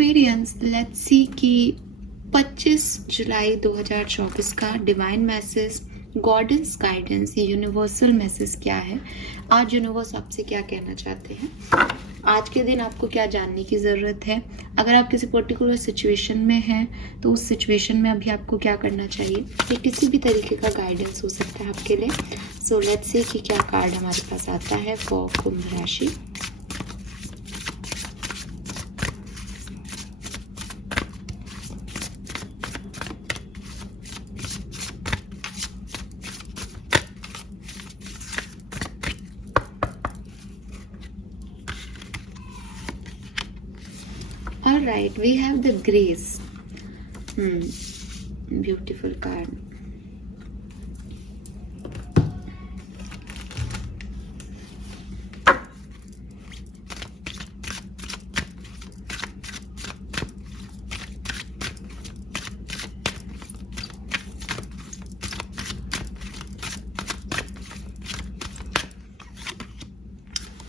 Aquarians, let's see कि 25 जुलाई 2024 का divine message, goddess guidance, universal message क्या है। आज यूनिवर्स आपसे क्या कहना चाहते हैं, आज के दिन आपको क्या जानने की ज़रूरत है। अगर आप किसी पर्टिकुलर सिचुएशन में हैं तो उस सिचुएशन में अभी आपको क्या करना चाहिए, ये किसी भी तरीके का गाइडेंस हो सकता है आपके लिए। सो लेट्स सी कि क्या कार्ड हमारे पास आता है फॉर कुंभ राशि। All right, we have the grace. Beautiful card.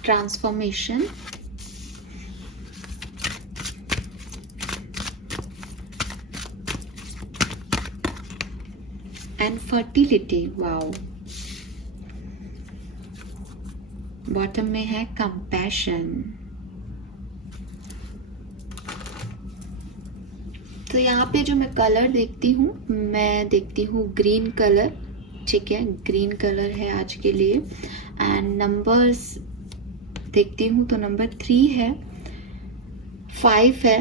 Transformation. And fertility. Wow. Bottom में है कंपैशन। तो यहाँ पे जो मैं कलर देखती हूँ, मैं देखती हूँ ग्रीन कलर। ठीक है, ग्रीन कलर है आज के लिए। एंड नंबर्स देखती हूँ तो नंबर 3 है, 5 है,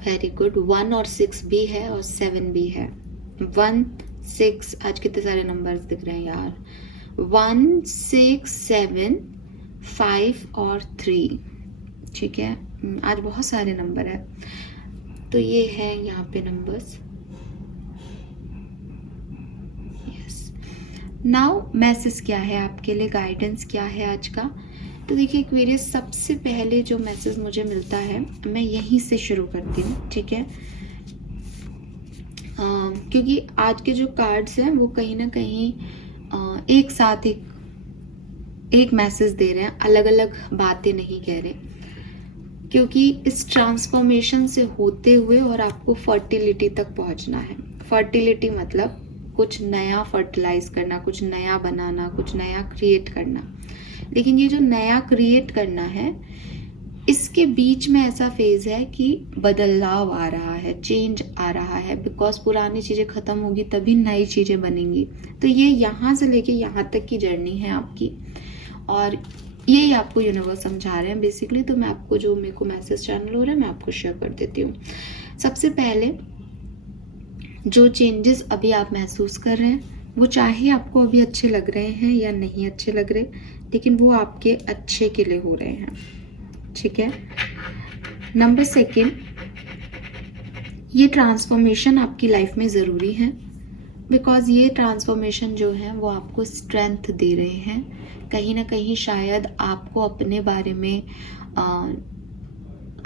वेरी गुड, 1 और 6 भी है और 7 भी है। 1 6, आज कितने सारे नंबर्स दिख रहे हैं यार। 1 6 7 5 और 3। ठीक है, आज बहुत सारे नंबर है। तो ये है यहाँ पे नंबर्स। यस, नाउ मैसेज क्या है आपके लिए, गाइडेंस क्या है आज का। तो देखिए एक्वेरियस, सबसे पहले जो मैसेज मुझे मिलता है मैं यहीं से शुरू करती हूँ। ठीक है, क्योंकि आज के जो कार्ड्स हैं वो कहीं ना कहीं एक साथ एक मैसेज दे रहे हैं, अलग अलग बातें नहीं कह रहे। क्योंकि इस ट्रांसफॉर्मेशन से होते हुए और आपको फर्टिलिटी तक पहुंचना है। फर्टिलिटी मतलब कुछ नया फर्टिलाइज करना, कुछ नया बनाना, कुछ नया क्रिएट करना। लेकिन ये जो नया क्रिएट करना है, इसके बीच में ऐसा फेज है कि बदलाव आ रहा है, चेंज आ रहा है। बिकॉज पुरानी चीज़ें ख़त्म होगी तभी नई चीज़ें बनेंगी। तो ये यहाँ से लेके यहाँ तक की जर्नी है आपकी, और यही आपको यूनिवर्स समझा रहे हैं बेसिकली। तो मैं आपको जो मेरे को मैसेज चैनल हो रहा है मैं आपको शेयर कर देती हूँ। सबसे पहले जो चेंजेस अभी आप महसूस कर रहे हैं, वो चाहे आपको अभी अच्छे लग रहे हैं या नहीं अच्छे लग रहे, लेकिन वो आपके अच्छे के लिए हो रहे हैं। ठीक है, नंबर 2, ये ट्रांसफॉर्मेशन आपकी लाइफ में ज़रूरी है। बिकॉज ये ट्रांसफॉर्मेशन जो है वो आपको स्ट्रेंथ दे रहे हैं। कहीं ना कहीं शायद आपको अपने बारे में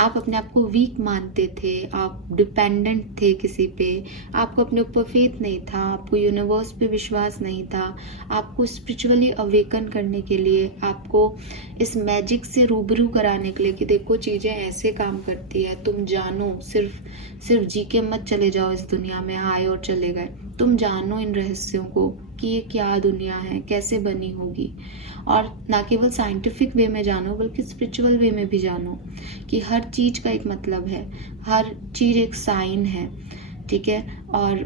आप अपने आप को वीक मानते थे, आप डिपेंडेंट थे किसी पे, आपको अपने ऊपर फेथ नहीं था, आपको यूनिवर्स पे विश्वास नहीं था। आपको स्पिरिचुअली अवेकन करने के लिए, आपको इस मैजिक से रूबरू कराने के लिए कि देखो चीज़ें ऐसे काम करती है, तुम जानो, सिर्फ जी के मत चले जाओ इस दुनिया में, आए और चले गए। तुम जानो इन रहस्यों को कि ये क्या दुनिया है, कैसे बनी होगी। और ना केवल साइंटिफिक वे में जानो बल्कि स्पिरिचुअल वे में भी जानो कि हर चीज़ का एक मतलब है, हर चीज़ एक साइन है। ठीक है, और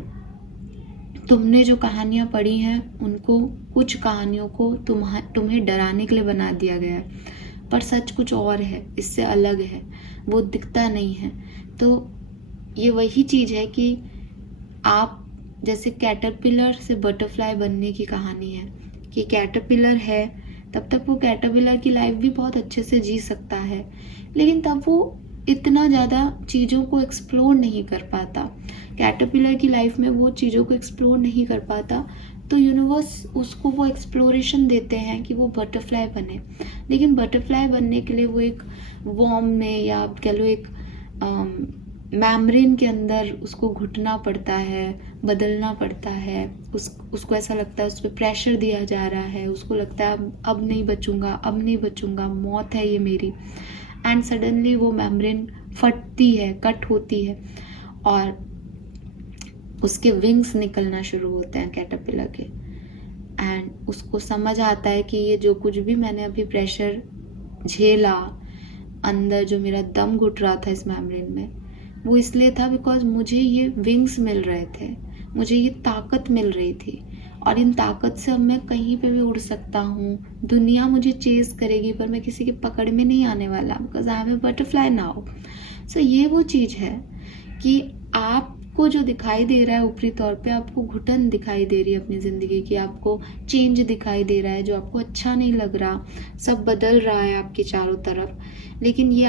तुमने जो कहानियाँ पढ़ी हैं उनको, कुछ कहानियों को तुम्हें डराने के लिए बना दिया गया है, पर सच कुछ और है, इससे अलग है, वो दिखता नहीं है। तो ये वही चीज़ है कि आप जैसे कैटरपिलर से बटरफ्लाई बनने की कहानी है कि कैटरपिलर है तब तक वो कैटरपिलर की लाइफ भी बहुत अच्छे से जी सकता है, लेकिन तब वो इतना ज़्यादा चीज़ों को एक्सप्लोर नहीं कर पाता। कैटरपिलर की लाइफ में वो चीज़ों को एक्सप्लोर नहीं कर पाता, तो यूनिवर्स उसको वो एक्सप्लोरेशन देते हैं कि वो बटरफ्लाई बने। लेकिन बटरफ्लाई बनने के लिए वो एक वॉर्म में, या आप कह लो एक मैमरिन के अंदर उसको घुटना पड़ता है, बदलना पड़ता है। उसको ऐसा लगता है, उस पर प्रेशर दिया जा रहा है, उसको लगता है अब नहीं बचूंगा, अब नहीं बचूंगा, मौत है ये मेरी। एंड सडनली वो मेम्ब्रेन फटती है, कट होती है और उसके विंग्स निकलना शुरू होते हैं कैटरपिलर के। एंड उसको समझ आता है कि ये जो कुछ भी मैंने अभी प्रेशर झेला, अंदर जो मेरा दम घुट रहा था इस मेम्ब्रेन में, वो इसलिए था बिकॉज मुझे ये विंग्स मिल रहे थे, मुझे ये ताकत मिल रही थी और इन ताकत से अब मैं कहीं पे भी उड़ सकता हूँ। दुनिया मुझे चेज करेगी पर मैं किसी के पकड़ में नहीं आने वाला, because I am a butterfly now. So ये वो चीज़ है कि आपको जो दिखाई दे रहा है ऊपरी तौर पे, आपको घुटन दिखाई दे रही है अपनी ज़िंदगी की, आपको चेंज दिखाई दे रहा है जो आपको अच्छा नहीं लग रहा, सब बदल रहा है आपके चारों तरफ, लेकिन ये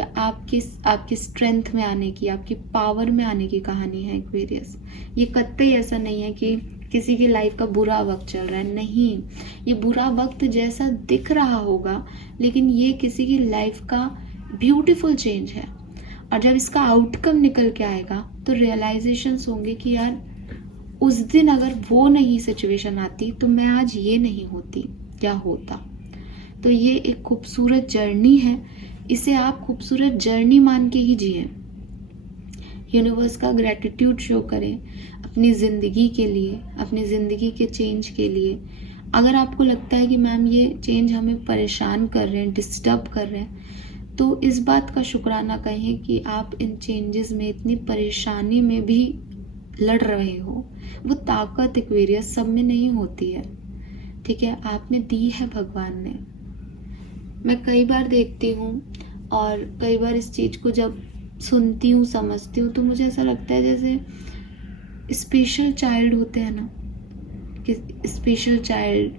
आपकी स्ट्रेंथ में आने की, आपकी पावर में आने की कहानी है एक्वेरियस। ये कतई ऐसा नहीं है कि किसी की लाइफ का बुरा वक्त चल रहा है, नहीं, ये बुरा वक्त जैसा दिख रहा होगा लेकिन ये किसी की लाइफ का ब्यूटीफुल चेंज है। और जब इसका आउटकम निकल के आएगा तो रियलाइजेशंस होंगे कि यार उस दिन अगर वो नहीं सिचुएशन आती तो मैं आज ये नहीं होती, क्या होता। तो ये एक खूबसूरत जर्नी है, इसे आप खूबसूरत जर्नी मान के ही जिए, यूनिवर्स का ग्रेटिट्यूड शो करें अपनी ज़िंदगी के लिए, अपनी ज़िंदगी के चेंज के लिए। अगर आपको लगता है कि मैम ये चेंज हमें परेशान कर रहे हैं, डिस्टर्ब कर रहे हैं, तो इस बात का शुक्राना कहें कि आप इन चेंजेस में, इतनी परेशानी में भी लड़ रहे हो। वो ताकत एक्वेरियस सब में नहीं होती है, ठीक है, आप में दी है भगवान ने। मैं कई बार देखती हूँ और कई बार इस चीज़ को जब सुनती हूँ, समझती हूँ, तो मुझे ऐसा लगता है जैसे स्पेशल चाइल्ड होते हैं ना, कि स्पेशल चाइल्ड,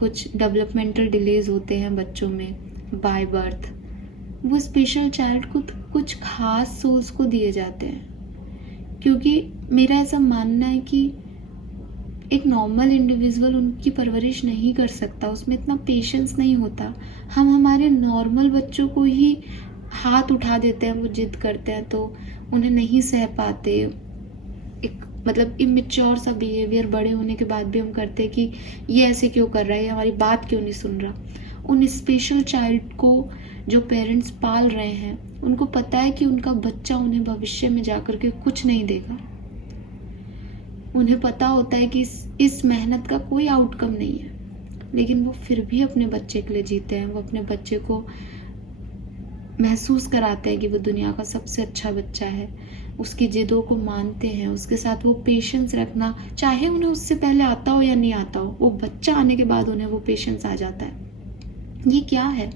कुछ डेवलपमेंटल डिलेज होते हैं बच्चों में बाय बर्थ, वो स्पेशल चाइल्ड को कुछ खास सोल्स को दिए जाते हैं। क्योंकि मेरा ऐसा मानना है कि एक नॉर्मल इंडिविजुअल उनकी परवरिश नहीं कर सकता, उसमें इतना पेशेंस नहीं होता। हम हमारे नॉर्मल बच्चों को ही हाथ उठा देते हैं, वो जिद करते हैं तो उन्हें नहीं सह पाते, एक मतलब इमेच्योर सा बिहेवियर बड़े होने के बाद भी हम करते हैं कि ये ऐसे क्यों कर रहा है, हमारी बात क्यों नहीं सुन रहा। उन स्पेशल चाइल्ड को जो पेरेंट्स पाल रहे हैं, उनको पता है कि उनका बच्चा उन्हें भविष्य में जाकर के कुछ नहीं देगा। उन्हें पता होता है कि इस मेहनत का कोई आउटकम नहीं है, लेकिन वो फिर भी अपने बच्चे के लिए जीते हैं। वो अपने बच्चे को महसूस कराते हैं कि वो दुनिया का सबसे अच्छा बच्चा है, उसकी जिदों को मानते हैं, उसके साथ वो पेशेंस रखना, चाहे उन्हें उससे पहले आता हो या नहीं आता हो, वो बच्चा आने के बाद उन्हें वो पेशेंस आ जाता है। ये क्या है?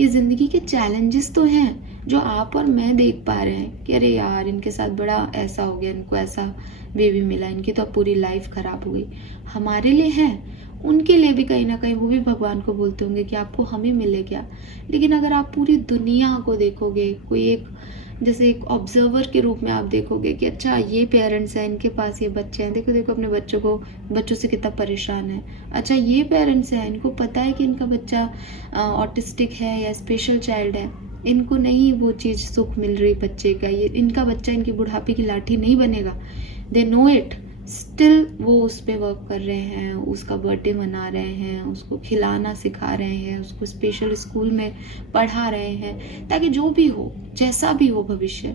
ये ज़िंदगी के चैलेंजेस तो हैं जो आप और मैं देख पा रहे हैं कि अरे यार इनके साथ बड़ा ऐसा हो गया, इनको ऐसा बेबी मिला, इनकी तो अब पूरी लाइफ खराब हो गई। हमारे लिए हैं, उनके लिए भी कहीं ना कहीं वो भी भगवान को बोलते होंगे कि आपको हमें मिले क्या। लेकिन अगर आप पूरी दुनिया को देखोगे, कोई एक जैसे एक ऑब्जर्वर के रूप में आप देखोगे कि अच्छा ये पेरेंट्स हैं, इनके पास ये बच्चे हैं, देखो देखो अपने बच्चों से कितना परेशान है। अच्छा ये पेरेंट्स हैं, इनको पता है कि इनका बच्चा ऑटिस्टिक है या स्पेशल चाइल्ड है, इनको नहीं वो चीज़ सुख मिल रही बच्चे का, ये इनका बच्चा इनकी बुढ़ापे की लाठी नहीं बनेगा, दे नो इट, स्टिल वो उस पर वर्क कर रहे हैं, उसका बर्थडे मना रहे हैं, उसको खिलाना सिखा रहे हैं, उसको स्पेशल स्कूल में पढ़ा रहे हैं, ताकि जो भी हो, जैसा भी हो भविष्य,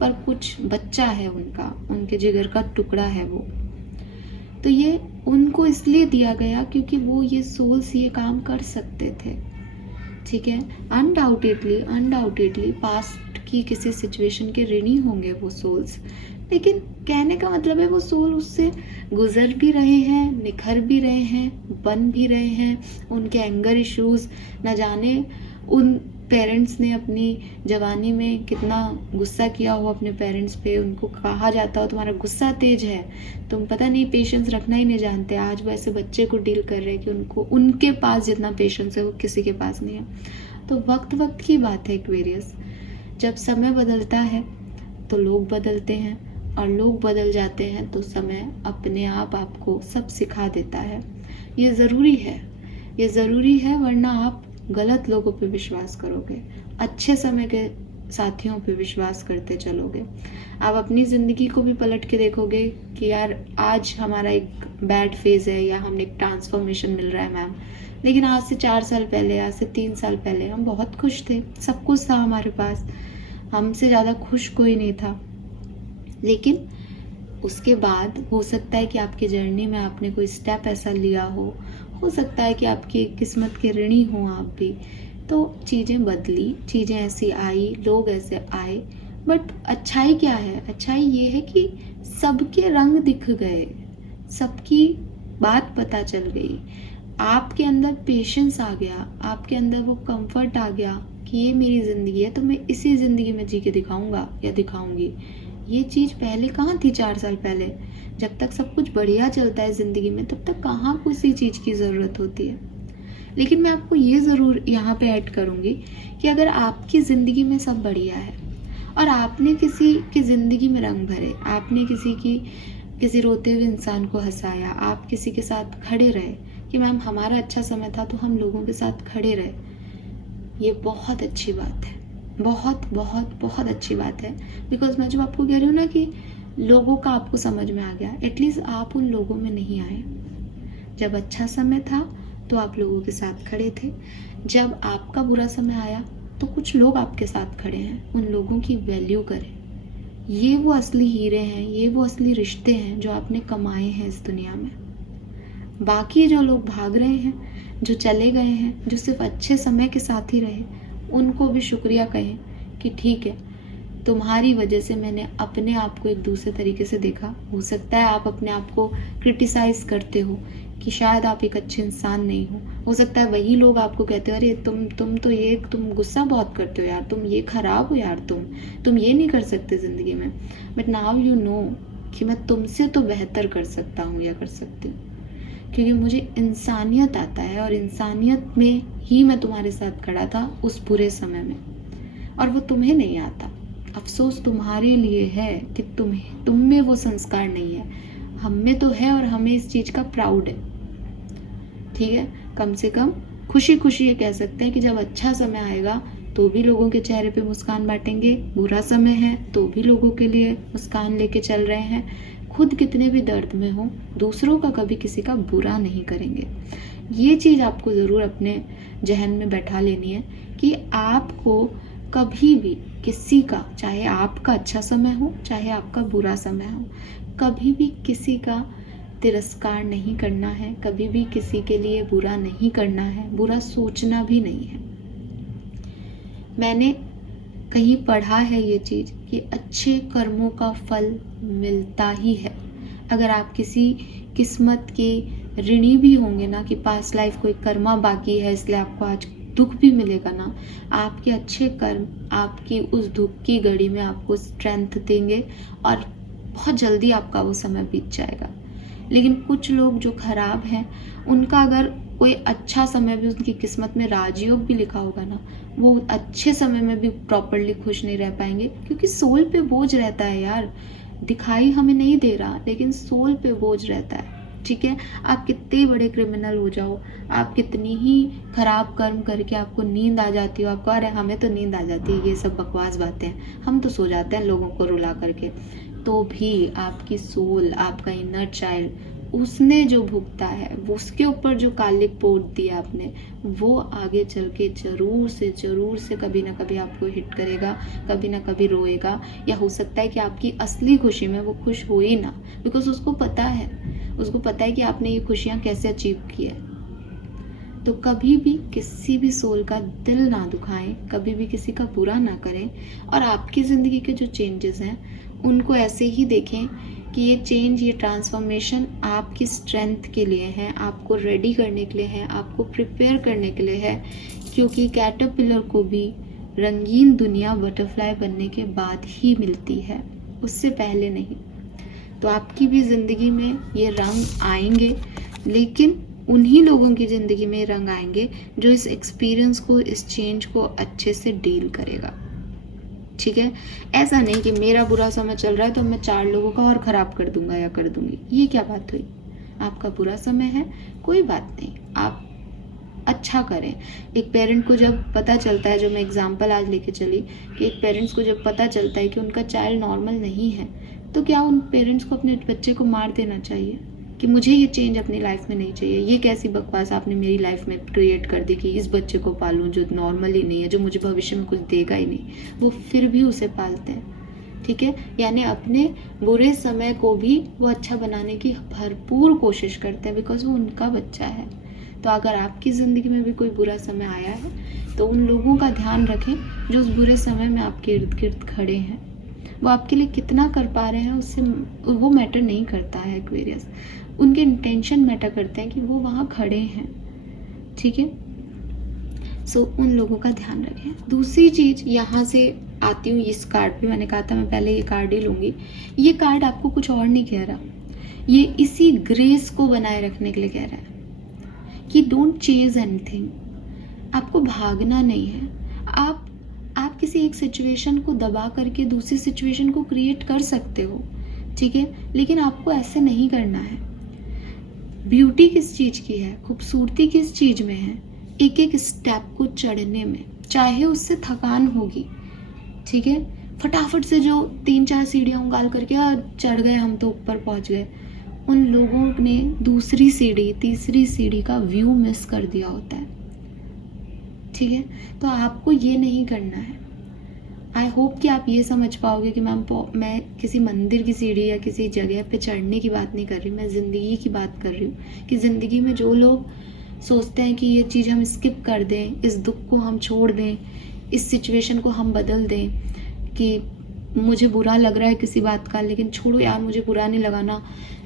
पर कुछ बच्चा है उनका, उनके जिगर का टुकड़ा है वो। तो ये उनको इसलिए दिया गया क्योंकि वो ये सोल्स ये काम कर सकते थे, ठीक है। अनडाउटेडली पास्ट की किसी सिचुएशन के ऋणी होंगे वो सोल्स, लेकिन कहने का मतलब है वो सोल उससे गुजर भी रहे हैं, निखर भी रहे हैं, बन भी रहे हैं। उनके एंगर इश्यूज, न जाने उन पेरेंट्स ने अपनी जवानी में कितना गुस्सा किया हो अपने पेरेंट्स पे, उनको कहा जाता हो तुम्हारा गुस्सा तेज है, तुम पता नहीं पेशेंस रखना ही नहीं जानते। आज वो ऐसे बच्चे को डील कर रहे हैं कि उनको, उनके पास जितना पेशेंस है वो किसी के पास नहीं है। तो वक्त की बात है एक्वेरियस, जब समय बदलता है तो लोग बदलते हैं, और लोग बदल जाते हैं तो समय अपने आप आपको सब सिखा देता है। ये ज़रूरी है, वरना आप गलत लोगों पे विश्वास करोगे, अच्छे समय के साथियों पे विश्वास करते चलोगे। आप अपनी ज़िंदगी को भी पलट के देखोगे कि यार आज हमारा एक बैड फेज़ है या हमें एक ट्रांसफॉर्मेशन मिल रहा है मैम, लेकिन आज से 4 साल पहले, आज से 3 साल पहले हम बहुत खुश थे, सब कुछ था हमारे पास, हमसे ज़्यादा खुश कोई नहीं था। लेकिन उसके बाद हो सकता है कि आपकी जर्नी में आपने कोई स्टेप ऐसा लिया हो सकता है कि आपकी किस्मत के ऋणी हो आप भी, तो चीज़ें बदली, चीज़ें ऐसी आई, लोग ऐसे आए। बट अच्छाई क्या है? अच्छाई ये है कि सबके रंग दिख गए, सबकी बात पता चल गई, आपके अंदर पेशेंस आ गया, आपके अंदर वो कंफर्ट आ गया कि ये मेरी ज़िंदगी है तो मैं इसी ज़िंदगी में जी के दिखाऊंगा या दिखाऊंगी। ये चीज़ पहले कहाँ थी? 4 साल पहले जब तक सब कुछ बढ़िया चलता है ज़िंदगी में, तब तक कहाँ किसी चीज़ की ज़रूरत होती है। लेकिन मैं आपको ये ज़रूर यहाँ पे ऐड करूँगी कि अगर आपकी ज़िंदगी में सब बढ़िया है और आपने किसी की ज़िंदगी में रंग भरे, आपने किसी रोते हुए इंसान को हंसाया, आप किसी के साथ खड़े रहे कि मैम हमारा अच्छा समय था तो हम लोगों के साथ खड़े रहे, ये बहुत अच्छी बात है, बहुत बहुत बहुत अच्छी बात है। बिकॉज मैं जो आपको कह रही हूँ ना कि लोगों का आपको समझ में आ गया, एटलीस्ट आप उन लोगों में नहीं आए। जब अच्छा समय था तो आप लोगों के साथ खड़े थे, जब आपका बुरा समय आया तो कुछ लोग आपके साथ खड़े हैं, उन लोगों की वैल्यू करें। ये वो असली हीरे हैं, ये वो असली रिश्ते हैं जो आपने कमाए हैं इस दुनिया में। बाकी जो लोग भाग रहे हैं, जो चले गए हैं, जो सिर्फ अच्छे समय के साथ ही रहे, उनको भी शुक्रिया कहें कि ठीक है, तुम्हारी वजह से मैंने अपने आप को एक दूसरे तरीके से देखा। हो सकता है आप अपने आप को क्रिटिसाइज करते हो कि शायद आप एक अच्छे इंसान नहीं हो सकता है वही लोग आपको कहते हो अरे तुम गुस्सा बहुत करते हो यार, तुम ये खराब हो यार, तुम ये नहीं कर सकते ज़िंदगी में। बट नाउ यू नो कि मैं तुमसे तो बेहतर कर सकता हूँ या कर सकती हूँ, क्योंकि मुझे इंसानियत आता है और इंसानियत में ही मैं तुम्हारे साथ खड़ा था उस बुरे समय में, और वो तुम्हें नहीं आता। अफसोस तुम्हारे लिए है कि तुम में वो संस्कार नहीं है, हम में तो है और हमें इस चीज़ का प्राउड है। ठीक है, कम से कम खुशी खुशी ये कह सकते हैं कि जब अच्छा समय आएगा तो भी लोगों के चेहरे पे मुस्कान बांटेंगे, बुरा समय है तो भी लोगों के लिए मुस्कान लेके चल रहे हैं। खुद कितने भी दर्द में हो, दूसरों का कभी किसी का बुरा नहीं करेंगे। ये चीज़ आपको ज़रूर अपने जहन में बैठा लेनी है कि आपको कभी भी किसी का, चाहे आपका अच्छा समय हो चाहे आपका बुरा समय हो, कभी भी किसी का तिरस्कार नहीं करना है, कभी भी किसी के लिए बुरा नहीं करना है, बुरा सोचना भी नहीं है। मैंने कहीं पढ़ा है ये चीज़ कि अच्छे कर्मों का फल मिलता ही है। अगर आप किसी किस्मत के ऋणी भी होंगे ना कि पास्ट लाइफ कोई कर्मा बाकी है इसलिए आपको आज दुख भी मिलेगा ना, आपके अच्छे कर्म आपकी उस दुख की घड़ी में आपको स्ट्रेंथ देंगे और बहुत जल्दी आपका वो समय बीत जाएगा। लेकिन कुछ लोग जो खराब हैं, उनका अगर कोई अच्छा समय भी उनकी किस्मत में राजयोग भी लिखा होगा ना, वो अच्छे समय में भी प्रॉपरली खुश नहीं रह पाएंगे, क्योंकि सोल पे बोझ रहता है यार। दिखाई हमें नहीं दे रहा लेकिन सोल पे बोझ रहता है। ठीक है, आप कितने बड़े क्रिमिनल हो जाओ, आप कितनी ही खराब कर्म करके आपको नींद आ जाती हो, आपको अरे हमें तो नींद आ जाती है, ये सब बकवास बातें हैं, हम तो सो जाते हैं लोगों को रुला करके, तो भी आपकी सोल, आपका इनर चाइल्ड, उसने जो भुगता है, उसके ऊपर जो कालिक पोत दिया आपने, वो आगे चल के जरूर से कभी ना कभी आपको हिट करेगा, कभी ना कभी रोएगा, या हो सकता है कि आपकी असली खुशी में वो खुश हो ही ना, बिकॉज उसको पता है कि आपने ये खुशियाँ कैसे अचीव की है। तो कभी भी किसी भी सोल का दिल ना दुखाएं, कभी भी किसी का बुरा ना करें, और आपकी ज़िंदगी के जो चेंजेस हैं उनको ऐसे ही देखें कि ये चेंज, ये ट्रांसफॉर्मेशन आपकी स्ट्रेंथ के लिए है, आपको रेडी करने के लिए है, आपको प्रिपेयर करने के लिए है, क्योंकि कैटरपिलर को भी रंगीन दुनिया बटरफ्लाई बनने के बाद ही मिलती है, उससे पहले नहीं। तो आपकी भी ज़िंदगी में ये रंग आएंगे, लेकिन उन्हीं लोगों की ज़िंदगी में रंग आएंगे जो इस एक्सपीरियंस को, इस चेंज को अच्छे से डील करेगा। ठीक है, ऐसा नहीं कि मेरा बुरा समय चल रहा है तो मैं 4 लोगों का और ख़राब कर दूंगा या कर दूंगी, ये क्या बात हुई। आपका बुरा समय है, कोई बात नहीं, आप अच्छा करें। एक पेरेंट को जब पता चलता है, जो मैं एग्जांपल आज लेके चली, कि एक पेरेंट्स को जब पता चलता है कि उनका चाइल्ड नॉर्मल नहीं है, तो क्या उन पेरेंट्स को अपने बच्चे को मार देना चाहिए? कि मुझे ये चेंज अपनी लाइफ में नहीं चाहिए। ये कैसी बकवास आपने मेरी लाइफ में क्रिएट कर दी कि इस बच्चे को पालूं जो नॉर्मल ही नहीं है, जो मुझे भविष्य में कुछ देगा ही नहीं। वो फिर भी उसे पालते हैं, ठीक है। यानी अपने बुरे समय को भी वो अच्छा बनाने की भरपूर कोशिश करते हैं, बिकॉज वो उनका बच्चा है। तो अगर आपकी ज़िंदगी में भी कोई बुरा समय आया है तो उन लोगों का ध्यान रखें जो उस बुरे समय में आपके इर्द गिर्द खड़े हैं। वो आपके लिए कितना कर पा रहे हैं उससे वो मैटर नहीं करता है एक्वेरियस। उनके इंटेंशन मैटर करते हैं कि वो वहाँ खड़े हैं, ठीक है। सो उन लोगों का ध्यान रखें। दूसरी चीज़, यहाँ से आती हूँ इस कार्ड पे। मैंने कहा था मैं पहले ये कार्ड ही लूँगी। ये कार्ड आपको कुछ और नहीं कह रहा, ये इसी ग्रेस को बनाए रखने के लिए कह रहा है कि डोंट चेज एनीथिंग। आपको भागना नहीं है। आप किसी एक सिचुएशन को दबा करके दूसरी सिचुएशन को क्रिएट कर सकते हो, ठीक है, लेकिन आपको ऐसे नहीं करना है। ब्यूटी किस चीज़ की है, खूबसूरती किस चीज़ में है, एक एक स्टेप को चढ़ने में। चाहे उससे थकान होगी, ठीक है, फटाफट से जो 3-4 सीढ़ियाँ उंगाल करके चढ़ गए हम तो ऊपर पहुंच गए, उन लोगों ने दूसरी सीढ़ी तीसरी सीढ़ी का व्यू मिस कर दिया होता है, ठीक है। तो आपको ये नहीं करना है। आई होप कि आप ये समझ पाओगे कि मैं किसी मंदिर की सीढ़ी या किसी जगह पे चढ़ने की बात नहीं कर रही, मैं ज़िंदगी की बात कर रही हूँ कि ज़िंदगी में जो लोग सोचते हैं कि ये चीज़ हम स्किप कर दें, इस दुख को हम छोड़ दें, इस सिचुएशन को हम बदल दें, कि मुझे बुरा लग रहा है किसी बात का, लेकिन छोड़ो यार, मुझे बुरा नहीं लगाना,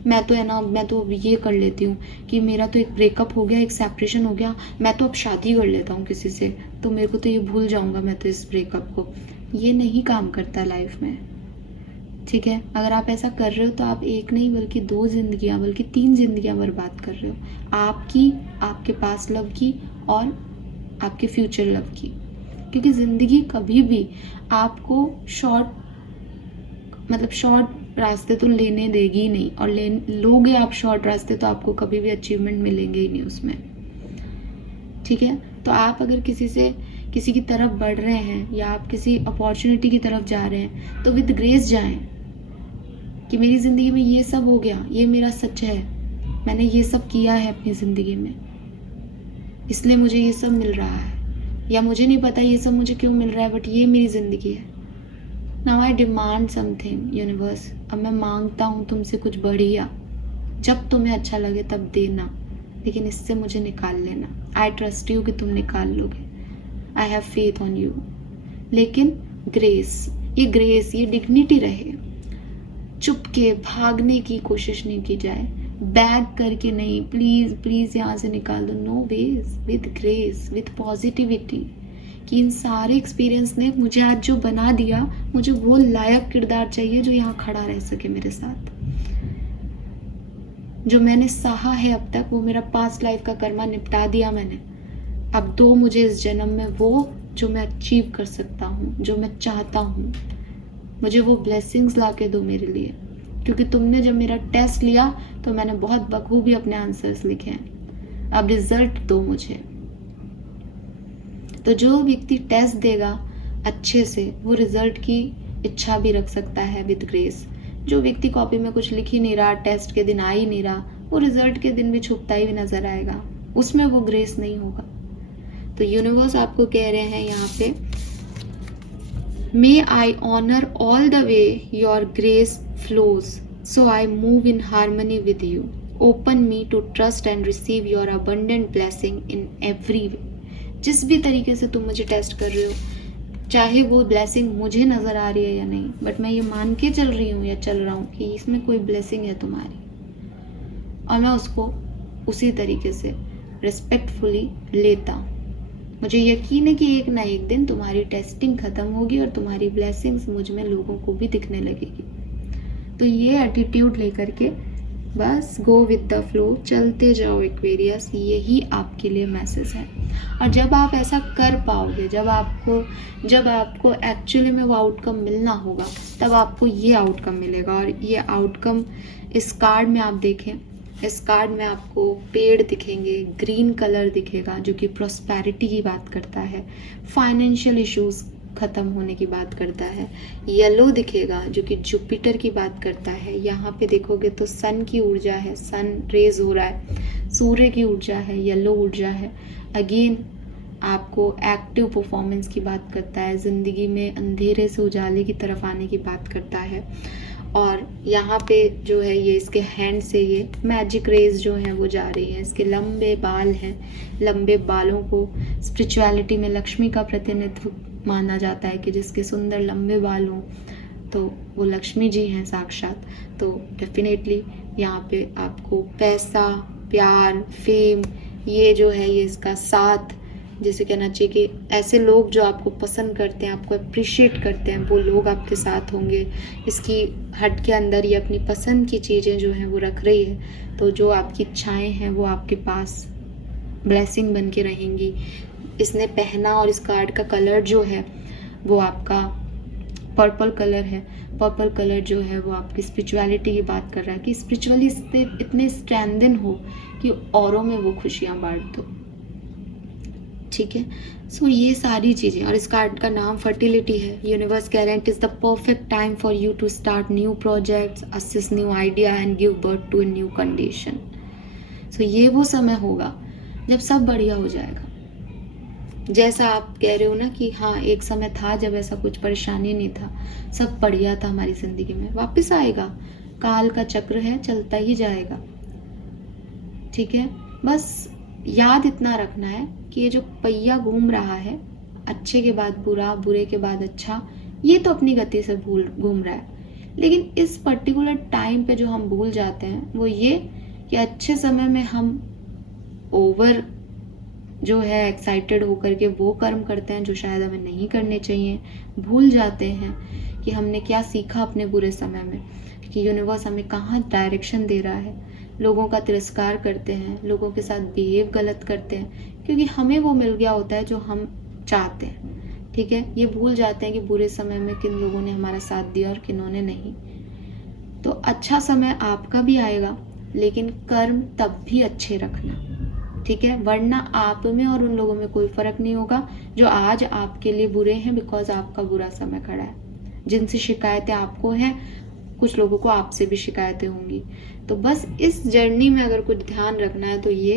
मैं तो ये कर लेती हूँ कि मेरा तो एक ब्रेकअप हो गया, एक सेपरेशन हो गया, मैं तो अब शादी कर लेता हूँ किसी से, तो मेरे को तो ये भूल जाऊँगा मैं तो इस ब्रेकअप को। ये नहीं काम करता लाइफ में, ठीक है। अगर आप ऐसा कर रहे हो तो आप एक नहीं बल्कि 2 जिंदगियां, बल्कि 3 जिंदगियां बर्बाद कर रहे हो, आपकी, आपके पास्ट लव की और आपके फ्यूचर लव की। क्योंकि ज़िंदगी कभी भी आपको शॉर्ट रास्ते तो लेने देगी ही नहीं, और लोगे आप शॉर्ट रास्ते तो आपको कभी भी अचीवमेंट मिलेंगे ही नहीं उसमें, ठीक है। तो आप अगर किसी की तरफ बढ़ रहे हैं या आप किसी अपॉर्चुनिटी की तरफ जा रहे हैं तो विद ग्रेस जाएं कि मेरी ज़िंदगी में ये सब हो गया, ये मेरा सच है, मैंने ये सब किया है अपनी ज़िंदगी में, इसलिए मुझे ये सब मिल रहा है, या मुझे नहीं पता ये सब मुझे क्यों मिल रहा है, बट ये मेरी ज़िंदगी है। Now I demand something universe, अब मैं मांगता हूँ तुमसे कुछ बढ़िया, जब तुम्हें अच्छा लगे तब देना, लेकिन इससे मुझे निकाल लेना। आई ट्रस्ट यू कि तुम निकाल लोगे, I have faith on you. लेकिन ग्रेस, ये डिग्निटी रहे, चुप के भागने की कोशिश नहीं की जाए, बैग करके नहीं, प्लीज प्लीज यहाँ से निकाल दो, no ways, with grace, with positivity, कि इन सारे एक्सपीरियंस ने मुझे आज जो बना दिया, मुझे वो लायक किरदार चाहिए जो यहाँ खड़ा रह सके मेरे साथ। जो मैंने सहा है अब तक, वो मेरा पास्ट लाइफ का कर्मा निपटा दिया मैंने। अब दो मुझे इस जन्म में वो जो मैं अचीव कर सकता हूँ, जो मैं चाहता हूँ, मुझे वो ब्लेसिंग्स ला के दो मेरे लिए। क्योंकि तुमने जब मेरा टेस्ट लिया तो मैंने बहुत बखूबी अपने आंसर्स लिखे हैं, अब रिजल्ट दो मुझे। तो जो व्यक्ति टेस्ट देगा अच्छे से, वो रिजल्ट की इच्छा भी रख सकता है विद ग्रेस। जो व्यक्ति कॉपी में कुछ लिख ही नहीं रहा, टेस्ट के दिन आ ही नहीं रहा, वो रिजल्ट के दिन भी छुपता ही नजर आएगा, उसमें वो ग्रेस नहीं होगा। तो यूनिवर्स आपको कह रहे हैं यहाँ पे, may I honour all the way your grace flows, so I move in harmony with you, open me to trust and receive your abundant blessing in every way. जिस भी तरीके से तुम मुझे टेस्ट कर रहे हो, चाहे वो ब्लेसिंग मुझे नजर आ रही है या नहीं, बट मैं ये मान के चल रही हूँ या चल रहा हूँ कि इसमें कोई ब्लेसिंग है तुम्हारी, और मैं उसको उसी तरीके से रिस्पेक्टफुली लेता हूँ। मुझे यकीन है कि एक ना एक दिन तुम्हारी टेस्टिंग खत्म होगी और तुम्हारी ब्लेसिंग्स मुझ में लोगों को भी दिखने लगेगी। तो ये एटीट्यूड लेकर के बस गो विद द फ्लो, चलते जाओ एक्वेरियस, यही आपके लिए मैसेज है। और जब आप ऐसा कर पाओगे, जब आपको एक्चुअली में वो आउटकम मिलना होगा, तब आपको ये आउटकम मिलेगा। और ये आउटकम इस कार्ड में आप देखें, इस कार्ड में आपको पेड़ दिखेंगे, ग्रीन कलर दिखेगा जो कि प्रॉस्पेरिटी की बात करता है, फाइनेंशियल इश्यूज खत्म होने की बात करता है। येलो दिखेगा जो कि जुपिटर की बात करता है। यहाँ पे देखोगे तो सन की ऊर्जा है, सन रेज हो रहा है, सूर्य की ऊर्जा है, येलो ऊर्जा है। अगेन आपको एक्टिव परफॉर्मेंस की बात करता है, ज़िंदगी में अंधेरे से उजाले की तरफ आने की बात करता है। और यहाँ पे जो है ये इसके हैंड से ये मैजिक रेज जो हैं वो जा रही है। इसके लंबे बाल हैं, लंबे बालों को स्पिरिचुअलिटी में लक्ष्मी का प्रतिनिधित्व माना जाता है कि जिसके सुंदर लंबे बाल हों तो वो लक्ष्मी जी हैं साक्षात। तो डेफिनेटली यहाँ पे आपको पैसा, प्यार, फेम, ये जो है ये इसका साथ, जैसे कहना चाहिए कि ऐसे लोग जो आपको पसंद करते हैं, आपको अप्रिशिएट करते हैं, वो लोग आपके साथ होंगे। इसकी हट के अंदर ये अपनी पसंद की चीज़ें जो हैं वो रख रही है। तो जो आपकी इच्छाएं हैं वो आपके पास ब्लेसिंग बन के रहेंगी। इसने पहना और इस कार्ड का कलर जो है वो आपका पर्पल कलर है। पर्पल कलर जो है वो आपकी स्पिरिचुअलिटी की बात कर रहा है कि स्पिरिचुअली इतने स्ट्रेंथन हो कि औरों में वो खुशियाँ बांट दो। ठीक है, सो ये सारी चीज़ें। और इस कार्ड का नाम फर्टिलिटी है। Universe guarantee is the perfect time for you to start new projects, assist new idea and give birth to a new condition. So ये वो समय होगा जब सब बढ़िया हो जाएगा। जैसा आप कह रहे हो ना कि हाँ एक समय था जब ऐसा कुछ परेशानी नहीं था, सब बढ़िया था हमारी ज़िंदगी में, वापस आएगा। काल का चक्र है, चलता ही जाएगा। ठीक है, बस याद इतना रखना है कि ये जो पहिया घूम रहा है, अच्छे के बाद बुरा, बुरे के बाद अच्छा, ये तो अपनी गति से घूम रहा है। लेकिन इस पर्टिकुलर टाइम पे जो हम भूल जाते हैं वो ये कि अच्छे समय में हम ओवर जो है एक्साइटेड होकर के वो कर्म करते हैं जो शायद हमें नहीं करने चाहिए। भूल जाते हैं कि हमने क्या सीखा अपने बुरे समय में, कि यूनिवर्स हमें कहाँ डायरेक्शन दे रहा है। लोगों का तिरस्कार करते हैं, लोगों के साथ बिहेव गलत करते हैं क्योंकि हमें वो मिल गया होता है जो हम चाहते हैं। ठीक है, ये भूल जाते हैं कि बुरे समय में किन लोगों ने हमारा साथ दिया और किन्होंने नहीं। तो अच्छा समय आपका भी आएगा, लेकिन कर्म तब भी अच्छे रखना। ठीक है, वरना आप में और उन लोगों में कोई फर्क नहीं होगा जो आज आपके लिए बुरे हैं, बिकॉज आपका बुरा समय खड़ा है। जिनसे शिकायतें आपको हैं, कुछ लोगों को आपसे भी शिकायतें होंगी। तो बस इस जर्नी में अगर कुछ ध्यान रखना है तो ये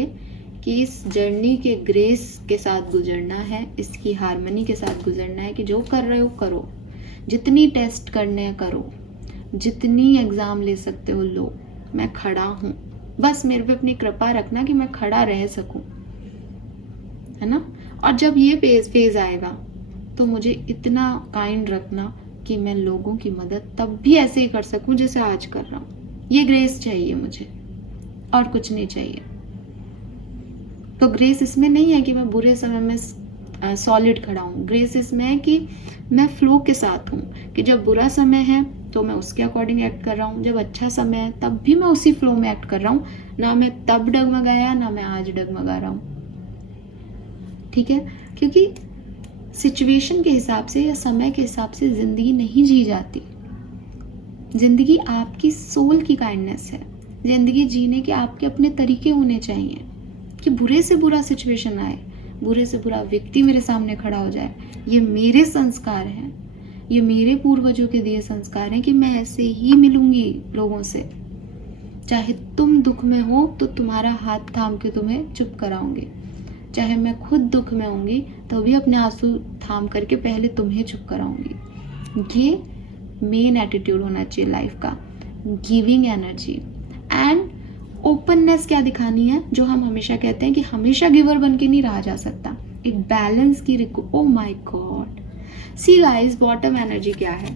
कि इस जर्नी के ग्रेस के साथ गुजरना है, इसकी हार्मनी के साथ गुजरना है कि जो कर रहे हो करो, जितनी टेस्ट करने हैं करो, जितनी एग्जाम ले सकते हो लो, मैं खड़ा हूँ। बस मेरे पे अपनी कृपा रखना कि मैं खड़ा रह सकूं, है ना। और जब ये फेज आएगा तो मुझे इतना काइंड रखना कि मैं लोगों की मदद तब भी ऐसे ही कर सकूं जैसे आज कर रहा हूं। ये ग्रेस चाहिए मुझे, और कुछ नहीं चाहिए। तो ग्रेस इसमें नहीं है कि मैं बुरे समय में सॉलिड खड़ा हूँ। ग्रेस इसमें है कि मैं फ्लो के साथ हूँ, कि जब बुरा समय है तो मैं उसके अकॉर्डिंग एक्ट कर रहा हूँ, जब अच्छा समय है तब भी मैं उसी फ्लो में एक्ट कर रहा हूँ। ना मैं तब डगमगाया, ना मैं आज डगमगा रहा हूँ। ठीक है, क्योंकि सिचुएशन के हिसाब से या समय के हिसाब से जिंदगी नहीं जी जाती। जिंदगी आपकी सोल की काइंडनेस है। जिंदगी जीने के आपके अपने तरीके होने चाहिए कि बुरे से बुरा सिचुएशन आए, बुरे से बुरा व्यक्ति मेरे सामने खड़ा हो जाए, ये मेरे संस्कार हैं, ये मेरे पूर्वजों के दिए संस्कार हैं कि मैं ऐसे ही मिलूंगी लोगों से। चाहे तुम दुख में हो तो तुम्हारा हाथ थाम के तुम्हें चुप कराऊंगी, चाहे मैं खुद दुख में होंगी तो भी अपने आंसू थाम करके पहले तुम्हें चुप कराऊंगी। ये मेन एटीट्यूड होना चाहिए लाइफ का, गिविंग एनर्जी एंड ओपननेस। क्या दिखानी है, जो हम हमेशा कहते हैं कि हमेशा गिवर बन के नहीं रहा जा सकता, एक बैलेंस की oh my God, see guys bottom energy क्या है।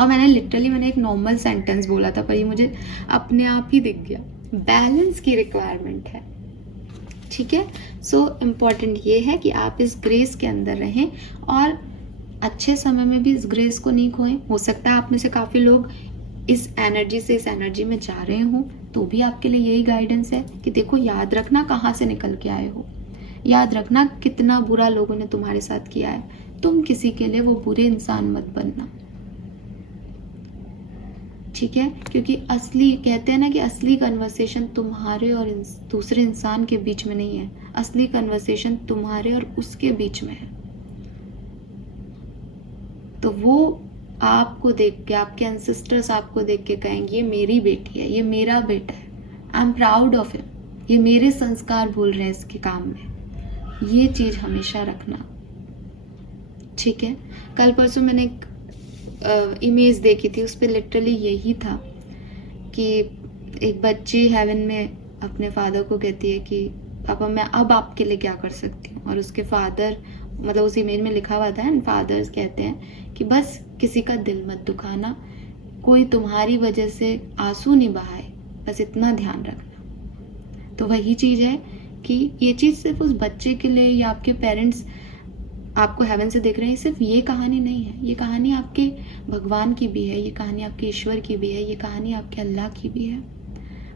और मैंने एक नॉर्मल सेंटेंस बोला था पर ये मुझे अपने आप ही दिख गया। बैलेंस की रिक्वायरमेंट है। ठीक है, सो इम्पॉर्टेंट ये है कि आप इस ग्रेस के अंदर रहें और अच्छे समय में भी इस ग्रेस को नहीं खोएं। हो सकता है आप में से काफ़ी लोग इस एनर्जी से इस एनर्जी में जा रहे हों, तो भी आपके लिए यही गाइडेंस है कि देखो, याद रखना कहाँ से निकल के आए हो, याद रखना कितना बुरा लोगों ने तुम्हारे साथ किया है, तुम किसी के लिए वो बुरे इंसान मत बनना। ठीक है, क्योंकि असली कहते हैं ना कि असली कन्वर्सेशन तुम्हारे और दूसरे इंसान के बीच में नहीं है, असली कन्वर्सेशन तुम्हारे और उसके बीच में है। तो वो आपको देख के, आपके एंसेस्टर्स आपको देख के कहेंगे ये मेरी बेटी है, ये मेरा बेटा है, I am proud of him, ये मेरे संस्कार बोल रहे हैं इसके काम में। ये चीज़ हमेशा रखना, ठीक है। कल परसों मैंने एक इमेज देखी थी, उस पर लिटरली यही था कि एक बच्ची हेवन में अपने फादर को कहती है कि पापा मैं अब आपके लिए क्या कर सकती हूँ, और उसके फादर, मतलब उस इमेज में लिखा हुआ था एंड फादर्स कहते हैं कि बस किसी का दिल मत दुखाना, कोई तुम्हारी वजह से आंसू नहीं बहाए, बस इतना ध्यान रखना। तो वही चीज़ है कि ये चीज़ सिर्फ उस बच्चे के लिए या आपके पेरेंट्स आपको हेवन से देख रहे हैं, सिर्फ ये कहानी नहीं है, ये कहानी आपके भगवान की भी है, ये कहानी आपके ईश्वर की भी है, ये कहानी आपके अल्लाह की भी है।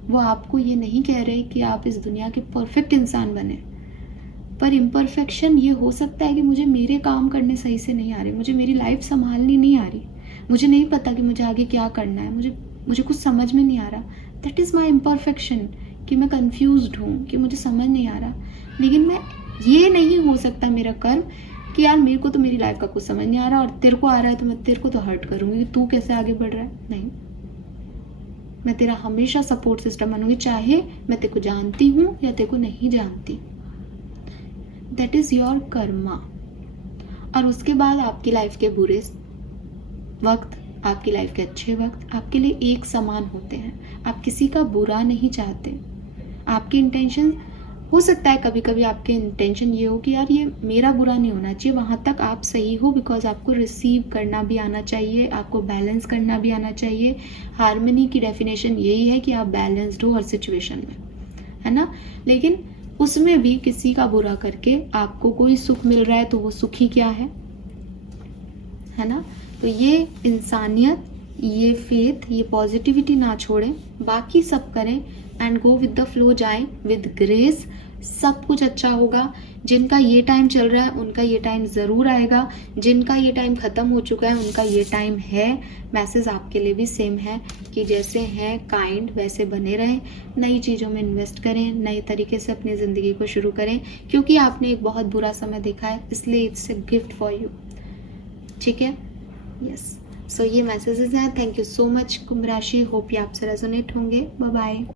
वो आपको ये नहीं कह रहे कि आप इस दुनिया के परफेक्ट इंसान बने, पर इम्परफेक्शन ये हो सकता है कि मुझे मेरे काम करने सही से नहीं आ रहे, मुझे मेरी लाइफ संभालनी नहीं आ रही, मुझे नहीं पता कि मुझे आगे क्या करना है, मुझे कुछ समझ में नहीं आ रहा। दैट इज़ माई इम्परफेक्शन, कि मैं कन्फ्यूज्ड हूँ, कि मुझे समझ नहीं आ रहा। लेकिन मैं, ये नहीं हो सकता मेरा कर्म कि यार मेरे को तो मेरी लाइफ का कुछ समझ नहीं आ रहा और तेरे को आ रहा है तो मैं तेरे को तो हर्ट करूँगी कि तू कैसे आगे बढ़ रहा है। नहीं, मैं तेरा हमेशा सपोर्ट सिस्टम बनूंगी, चाहे मैं तेरे को जानती हूँ या तेरे को नहीं जानती। That is your Karma. और उसके बाद आपकी लाइफ के बुरे वक्त, आपकी लाइफ के अच्छे वक्त आपके लिए एक समान होते हैं। आप किसी का बुरा नहीं चाहते। आपकी इंटेंशन, हो सकता है कभी कभी आपके इंटेंशन ये हो कि यार ये मेरा बुरा नहीं होना चाहिए, वहाँ तक आप सही हो, बिकॉज आपको रिसीव करना भी आना चाहिए, आपको बैलेंस करना भी आना चाहिए। हार्मनी की डेफिनेशन यही है कि आप बैलेंस्ड हो हर सिचुएशन में, है ना। लेकिन उसमें भी किसी का बुरा करके आपको कोई सुख मिल रहा है तो वो सुख ही क्या है ना। तो ये इंसानियत, ये फेथ, ये पॉजिटिविटी ना छोड़ें, बाकी सब करें and go with the flow, जाएं विद ग्रेस, सब कुछ अच्छा होगा। जिनका ये टाइम चल रहा है उनका ये टाइम ज़रूर आएगा, जिनका ये टाइम ख़त्म हो चुका है उनका ये टाइम है। मैसेज आपके लिए भी सेम है कि जैसे हैं काइंड वैसे बने रहें, नई चीज़ों में इन्वेस्ट करें, नए तरीके से अपनी ज़िंदगी को शुरू करें, क्योंकि आपने एक बहुत बुरा समय देखा है, इसलिए it's a gift for you, ठीक है। यस, सो ये मैसेजेस हैं। थैंक यू सो मच कुंभ राशि, होप ये आपसे रेजोनेट होंगे। Bye bye.